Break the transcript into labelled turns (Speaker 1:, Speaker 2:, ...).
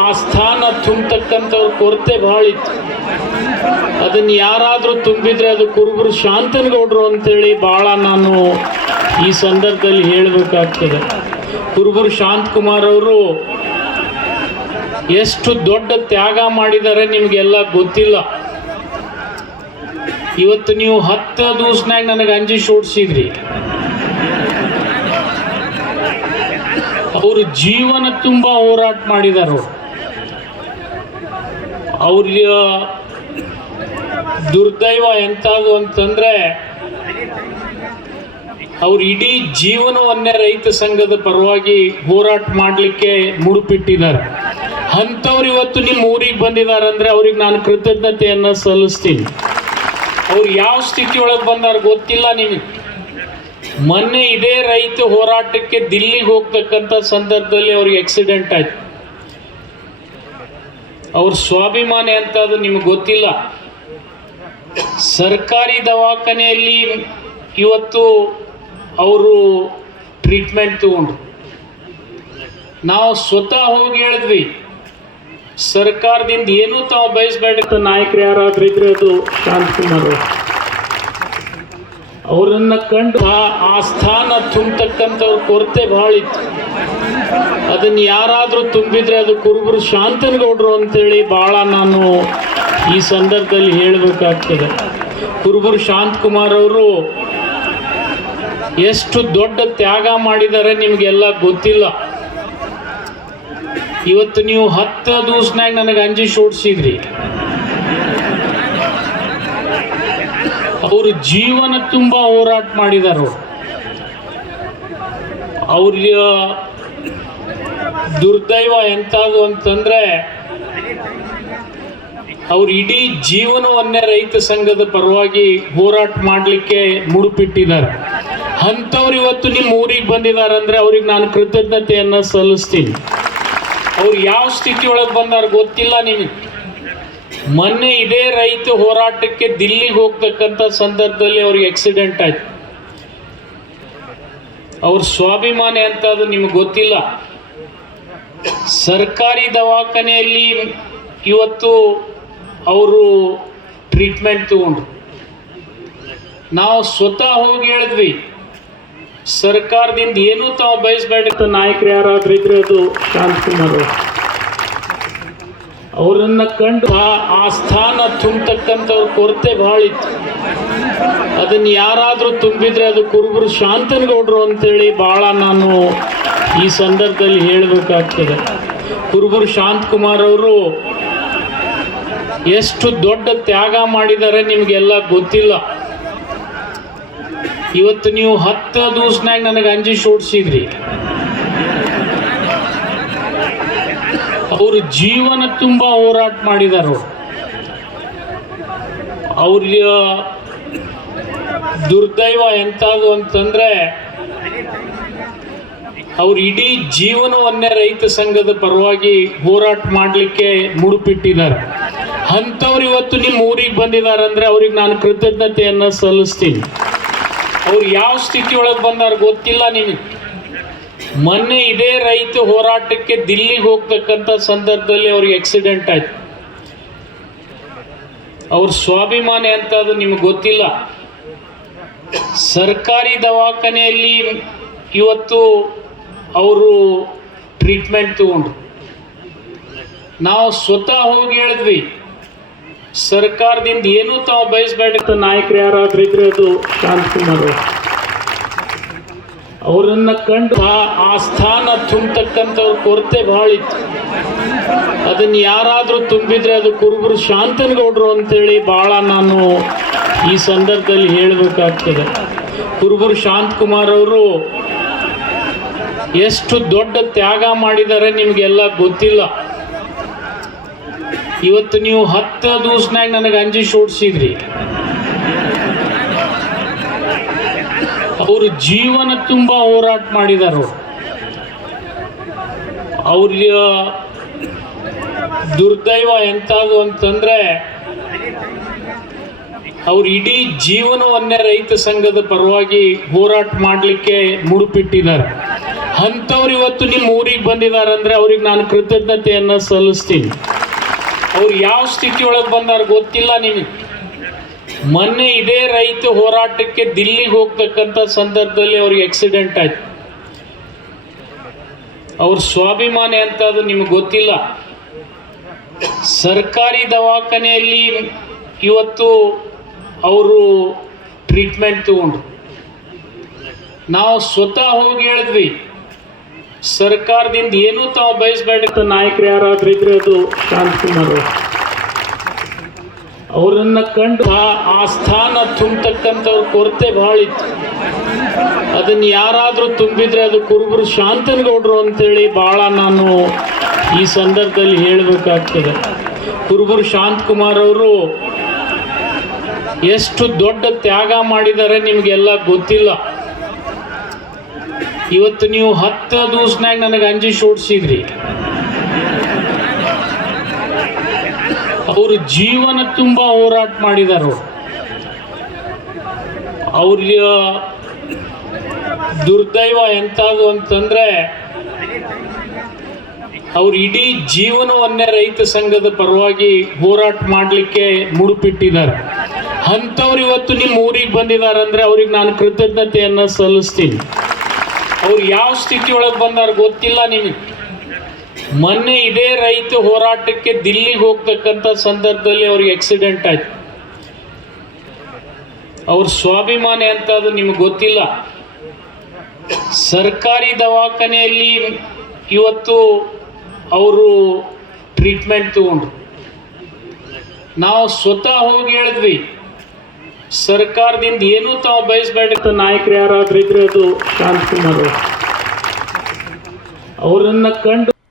Speaker 1: ಆ ಸ್ಥಾನ ತುಂಬತಕ್ಕಂಥವ್ರ ಕೊರತೆ ಭಾಳ ಇತ್ತು ಅದನ್ನ ಯಾರಾದರೂ ತುಂಬಿದ್ರೆ ಅದು ಕುರುಬರು ಶಾಂತನಗೌಡರು ಅಂತೇಳಿ ಭಾಳ ನಾನು ಈ ಸಂದರ್ಭದಲ್ಲಿ ಹೇಳಬೇಕಾಗ್ತದೆ. ಕುರುಬರು ಶಾಂತಕುಮಾರ್ ಅವರು ಎಷ್ಟು ದೊಡ್ಡ ತ್ಯಾಗ ಮಾಡಿದ್ದಾರೆ ನಿಮಗೆಲ್ಲ ಗೊತ್ತಿಲ್ಲ. ಇವತ್ತು ನೀವು ಹತ್ತು ದಿವಸನಾಗ ನನಗೆ ಅಂಜಿ ಶೋಡ್ಸಿದ್ರಿ. ಅವರು ಜೀವನ ತುಂಬ ಹೋರಾಟ ಮಾಡಿದಾರ ಅವ್ರ ದುರ್ದೈವ ಎಂಥದ್ದು ಅಂತಂದ್ರೆ ಅವ್ರು ಇಡೀ ಜೀವನವನ್ನೇ ರೈತ ಸಂಘದ ಪರವಾಗಿ ಹೋರಾಟ ಮಾಡಲಿಕ್ಕೆ ಮುಡುಪಿಟ್ಟಿದ್ದಾರೆ. ಅಂಥವ್ರು ಇವತ್ತು ನಿಮ್ಮ ಊರಿಗೆ ಬಂದಿದ್ದಾರೆ ಅಂದ್ರೆ ಅವ್ರಿಗೆ ನಾನು ಕೃತಜ್ಞತೆಯನ್ನು ಸಲ್ಲಿಸ್ತೀನಿ. ಅವ್ರು ಯಾವ ಸ್ಥಿತಿಯೊಳಗೆ ಬಂದಾರ ಗೊತ್ತಿಲ್ಲ ನಿಮಗೆ. ಮೊನ್ನೆ ಇದೇ ರೈತ ಹೋರಾಟಕ್ಕೆ ದಿಲ್ಲಿಗೆ ಹೋಗ್ತಕ್ಕಂಥ ಸಂದರ್ಭದಲ್ಲಿ ಅವ್ರಿಗೆ ಆಕ್ಸಿಡೆಂಟ್ ಆಯ್ತು. ಅವ್ರ ಸ್ವಾಭಿಮಾನಿ ಅಂತ ಅದು ನಿಮಗೆ ಗೊತ್ತಿಲ್ಲ. ಸರ್ಕಾರಿ ದವಾಖಾನೆಯಲ್ಲಿ ಇವತ್ತು ಅವರು ಟ್ರೀಟ್ಮೆಂಟ್ ತಗೊಂಡ್ರು. ನಾವು ಸ್ವತಃ ಹೋಗಿ ಹೇಳಿದ್ವಿ, ಸರ್ಕಾರದಿಂದ ಏನೂ ತಾವು ಬಯಸಬೇಡ ನಾಯಕರು ಯಾರಾದ್ರೂ ಇದ್ರೆ ಅದು ಶಾಂತಕುಮಾರ್ ಅವರು. ಅವರನ್ನ ಕಂಡು ಆ- ಸ್ಥಾನ ತುಂಬತಕ್ಕಂಥವ್ರ ಕೊರತೆ ಭಾಳ ಇತ್ತು ಅದನ್ನ ಯಾರಾದರೂ ತುಂಬಿದ್ರೆ ಅದು ಕುರುಬರು ಶಾಂತನಗೌಡರು ಅಂತೇಳಿ ಭಾಳ ನಾನು ಈ ಸಂದರ್ಭದಲ್ಲಿ ಹೇಳಬೇಕಾಗ್ತದೆ. ಕುರುಬರು ಶಾಂತಕುಮಾರ್ ಅವರು ಎಷ್ಟು ದೊಡ್ಡ ತ್ಯಾಗ ಮಾಡಿದ್ದಾರೆ ನಿಮಗೆಲ್ಲ ಗೊತ್ತಿಲ್ಲ. ಇವತ್ತು ನೀವು ಹತ್ತು ದಿವಸನಾಗ ನನಗೆ ಅಂಜಿ ಓಡಿಸಿದ್ರಿ ಅವರು ಜೀವನ ತುಂಬ ಹೋರಾಟ ಮಾಡಿದರು ಅವ್ರ. ದುರ್ದೈವ ಎಂಥದ್ದು ಅಂತಂದ್ರೆ ಅವ್ರು ಇಡೀ ಜೀವನವನ್ನೇ ರೈತ ಸಂಘದ ಪರವಾಗಿ ಹೋರಾಟ ಮಾಡಲಿಕ್ಕೆ ಮುಡುಪಿಟ್ಟಿದ್ದಾರೆ. ಅಂಥವ್ರು ಇವತ್ತು ನಿಮ್ಮ ಊರಿಗೆ ಬಂದಿದ್ದಾರೆ ಅಂದ್ರೆ ಅವ್ರಿಗೆ ನಾನು ಕೃತಜ್ಞತೆಯನ್ನು ಸಲ್ಲಿಸ್ತೀನಿ. ಅವ್ರು ಯಾವ ಸ್ಥಿತಿಯೊಳಗೆ ಬಂದಾರ ಗೊತ್ತಿಲ್ಲ ನಿಮಗೆ. ಮೊನ್ನೆ ಇದೇ ರೈತ ಹೋರಾಟಕ್ಕೆ ದಿಲ್ಲಿಗೆ ಹೋಗ್ತಕ್ಕಂಥ ಸಂದರ್ಭದಲ್ಲಿ ಅವ್ರಿಗೆ ಆಕ್ಸಿಡೆಂಟ್ ಆಯ್ತು. ಅವ್ರ ಸ್ವಾಭಿಮಾನಿ ಅಂತ ಅದು ನಿಮ್ಗೆ ಗೊತ್ತಿಲ್ಲ. ಸರ್ಕಾರಿ ದವಾಖಾನೆಯಲ್ಲಿ ಇವತ್ತು ಅವರು ಟ್ರೀಟ್ಮೆಂಟ್ ತಗೊಂಡ್ರು. ನಾವು ಸ್ವತಃ ಹೋಗಿ ಹೇಳಿದ್ವಿ, ಸರ್ಕಾರದಿಂದ ಏನೂ ತಾವು ಬಯಸ್ಬೇಡ ನಾಯಕರು ಯಾರಾದ್ರೂ ಇದ್ರೆ ಅದು ಶಾಂತಕುಮಾರ್ ಅವರು. ಅವರನ್ನ ಕಂಡು ಆ- ಸ್ಥಾನ ತುಂಬತಕ್ಕಂಥವ್ರ ಕೊರತೆ ಭಾಳ ಇತ್ತು ಅದನ್ನ ಯಾರಾದರೂ ತುಂಬಿದ್ರೆ ಅದು ಕುರುಬರು ಶಾಂತನಗೌಡರು ಅಂತೇಳಿ ಭಾಳ ನಾನು ಈ ಸಂದರ್ಭದಲ್ಲಿ ಹೇಳಬೇಕಾಗ್ತದೆ. ಕುರುಬರು ಶಾಂತಕುಮಾರ್ ಅವರು ಎಷ್ಟು ದೊಡ್ಡ ತ್ಯಾಗ ಮಾಡಿದ್ದಾರೆ ನಿಮಗೆಲ್ಲ ಗೊತ್ತಿಲ್ಲ. ಇವತ್ತು ನೀವು ಹತ್ತು ದಿವಸನಾಗ ನನಗೆ ಅಂಜಿ ಓಡಿಸಿದ್ರಿ ಅವರು ಜೀವನ ತುಂಬ ಹೋರಾಟ ಮಾಡಿದರು ಅವ್ರ ದುರ್ದೈವ ಎಂಥದ್ದು ಅಂತಂದ್ರೆ ಅವ್ರು ಇಡೀ ಜೀವನವನ್ನೇ ರೈತ ಸಂಘದ ಪರವಾಗಿ ಹೋರಾಟ ಮಾಡಲಿಕ್ಕೆ ಮುಡುಪಿಟ್ಟಿದ್ದಾರೆ. ಅಂಥವ್ರು ಇವತ್ತು ನಿಮ್ಮ ಊರಿಗೆ ಬಂದಿದ್ದಾರೆ ಅಂದ್ರೆ ಅವ್ರಿಗೆ ನಾನು ಕೃತಜ್ಞತೆಯನ್ನು ಸಲ್ಲಿಸ್ತೀನಿ. ಅವ್ರು ಯಾವ ಸ್ಥಿತಿಯೊಳಗೆ ಬಂದಾರ ಗೊತ್ತಿಲ್ಲ ನಿಮಗೆ. ಮೊನ್ನೆ ಇದೇ ರೈತ ಹೋರಾಟಕ್ಕೆ ದಿಲ್ಲಿಗೆ ಹೋಗ್ತಕ್ಕಂಥ ಸಂದರ್ಭದಲ್ಲಿ ಅವ್ರಿಗೆ ಆಕ್ಸಿಡೆಂಟ್ ಆಯ್ತು. ಅವ್ರ ಸ್ವಾಭಿಮಾನಿ ಅಂತ ಅದು ನಿಮಗೆ ಗೊತ್ತಿಲ್ಲ. ಸರ್ಕಾರಿ ದವಾಖಾನೆಯಲ್ಲಿ ಇವತ್ತು ಅವರು ಟ್ರೀಟ್ಮೆಂಟ್ ತಗೊಂಡ್ರು. ನಾವು ಸ್ವತಃ ಹೋಗಿ ಹೇಳಿದ್ವಿ, ಸರ್ಕಾರದಿಂದ ಏನೂ ತಾವು ಬಯಸ್ಬೇಡ ನಾಯಕರು ಯಾರಾದ್ರೂ ಇದ್ರೆ ಅದು ಶಾಂತಕುಮಾರ್ ಅವರನ್ನ ಕಂಡು ಆ- ಸ್ಥಾನ ತುಂಬತಕ್ಕಂಥವ್ರ ಕೊರತೆ ಭಾಳ ಇತ್ತು ಅದನ್ನ ಯಾರಾದರೂ ತುಂಬಿದ್ರೆ ಅದು ಕುರುಬರು ಶಾಂತನಗೌಡರು ಅಂತೇಳಿ ಭಾಳ ನಾನು ಈ ಸಂದರ್ಭದಲ್ಲಿ ಹೇಳಬೇಕಾಗ್ತದೆ. ಕುರುಬರು ಶಾಂತಕುಮಾರ್ ಅವರು ಎಷ್ಟು ದೊಡ್ಡ ತ್ಯಾಗ ಮಾಡಿದ್ದಾರೆ ನಿಮಗೆಲ್ಲ ಗೊತ್ತಿಲ್ಲ. ಇವತ್ತು ನೀವು ಹತ್ತು ದಿವಸನಾಗ ನನಗೆ ಅಂಜಿ ಓಡಿಸಿದ್ರಿ ಅವರು ಜೀವನ ತುಂಬ ಹೋರಾಟ ಮಾಡಿದರು ಅವ್ರ. ದುರ್ದೈವ ಎಂಥದ್ದು ಅಂತಂದ್ರೆ ಅವ್ರ ಇಡೀ ಜೀವನವನ್ನೇ ರೈತ ಸಂಘದ ಪರವಾಗಿ ಹೋರಾಟ ಮಾಡಲಿಕ್ಕೆ ಮುಡುಪಿಟ್ಟಿದ್ದಾರೆ. ಅಂಥವ್ರು ಇವತ್ತು ನಿಮ್ಮ ಊರಿಗೆ ಬಂದಿದ್ದಾರೆ ಅಂದ್ರೆ ಅವ್ರಿಗೆ ನಾನು ಕೃತಜ್ಞತೆಯನ್ನು ಸಲ್ಲಿಸ್ತೀನಿ. ಅವ್ರು ಯಾವ ಸ್ಥಿತಿ ಒಳಗೆ ಬಂದಾರ ಗೊತ್ತಿಲ್ಲ ನಿಮಗೆ. ಮೊನ್ನೆ ಇದೇ ರೈತ ಹೋರಾಟಕ್ಕೆ ದಿಲ್ಲಿಗೆ ಹೋಗ್ತಕ್ಕಂಥ ಸಂದರ್ಭದಲ್ಲಿ ಅವ್ರಿಗೆ ಆಕ್ಸಿಡೆಂಟ್ ಆಯ್ತು. ಅವ್ರ ಸ್ವಾಭಿಮಾನಿ ಅಂತ ಅದು ನಿಮ್ಗೆ ಗೊತ್ತಿಲ್ಲ. ಸರ್ಕಾರಿ ದವಾಖಾನೆಯಲ್ಲಿ ಇವತ್ತು ಅವರು ಟ್ರೀಟ್ಮೆಂಟ್ ತಗೊಂಡ್ರು. ನಾವು ಸ್ವತಃ ಹೋಗಿ ಹೇಳಿದ್ವಿ, ಸರ್ಕಾರದಿಂದ ಏನೂ ತಾವು ಬಯಸಬೇಡ ನಾಯಕರು ಯಾರಾದ್ರೂ ಇದ್ರೆ ಅದು ಶಾಂತಿ ಅವರು. ಅವರನ್ನ ಕಂಡು ಆ- ಸ್ಥಾನ ತುಂಬತಕ್ಕಂಥವ್ರ ಕೊರತೆ ಭಾಳ ಇತ್ತು ಅದನ್ನ ಯಾರಾದರೂ ತುಂಬಿದ್ರೆ ಅದು ಕುರುಬರು ಶಾಂತನಗೌಡರು ಅಂತೇಳಿ ಭಾಳ ನಾನು ಈ ಸಂದರ್ಭದಲ್ಲಿ ಹೇಳಬೇಕಾಗ್ತದೆ. ಕುರುಬರು ಶಾಂತಕುಮಾರ್ ಅವರು ಎಷ್ಟು ದೊಡ್ಡ ತ್ಯಾಗ ಮಾಡಿದ್ದಾರೆ ನಿಮಗೆಲ್ಲ ಗೊತ್ತಿಲ್ಲ. ಇವತ್ತು ನೀವು ಹತ್ತು ದಿವಸನಾಗ ನನಗೆ ಅಂಜಿ ಓಡಿಸಿದ್ರಿ ಅವರು ಜೀವನ ತುಂಬ ಹೋರಾಟ ಮಾಡಿದರು ಅವ್ರ ದುರ್ದೈವ ಎಂಥದ್ದು ಅಂತಂದ್ರೆ ಅವ್ರು ಇಡೀ ಜೀವನವನ್ನೇ ರೈತ ಸಂಘದ ಪರವಾಗಿ ಹೋರಾಟ ಮಾಡಲಿಕ್ಕೆ ಮುಡುಪಿಟ್ಟಿದ್ದಾರೆ. ಅಂಥವ್ರು ಇವತ್ತು ನಿಮ್ಮ ಊರಿಗೆ ಬಂದಿದ್ದಾರೆ ಅಂದ್ರೆ ಅವ್ರಿಗೆ ನಾನು ಕೃತಜ್ಞತೆಯನ್ನು ಸಲ್ಲಿಸ್ತೀನಿ. ಅವ್ರು ಯಾವ ಸ್ಥಿತಿ ಒಳಗೆ ಬಂದಾರ ಗೊತ್ತಿಲ್ಲ ನಿಮಗೆ. ಮೊನ್ನೆ ಇದೇ ರೈತ ಹೋರಾಟಕ್ಕೆ ದಿಲ್ಲಿಗೆ ಹೋಗ್ತಕ್ಕಂಥ ಸಂದರ್ಭದಲ್ಲಿ ಅವ್ರಿಗೆ ಆಕ್ಸಿಡೆಂಟ್ ಆಯ್ತು. ಅವ್ರ ಸ್ವಾಭಿಮಾನಿ ಅಂತ ಅದು ನಿಮಗೆ ಗೊತ್ತಿಲ್ಲ. ಸರ್ಕಾರಿ ದವಾಖಾನೆಯಲ್ಲಿ ಇವತ್ತು ಅವರು ಟ್ರೀಟ್ಮೆಂಟ್ ತಗೊಂಡ್ರು. ನಾವು ಸ್ವತಃ ಹೋಗಿ ಹೇಳಿದ್ವಿ, ಸರ್ಕಾರದಿಂದ ಏನೂ ತಾವು ಬಯಸ್ಬೇಡ ನಾಯಕರು ಯಾರಾದ್ರೂ ಇದ್ರೆ ಅದು ಶಾಂತಕುಮಾರ್ ಅವರು. ಅವರನ್ನ ಕಂಡು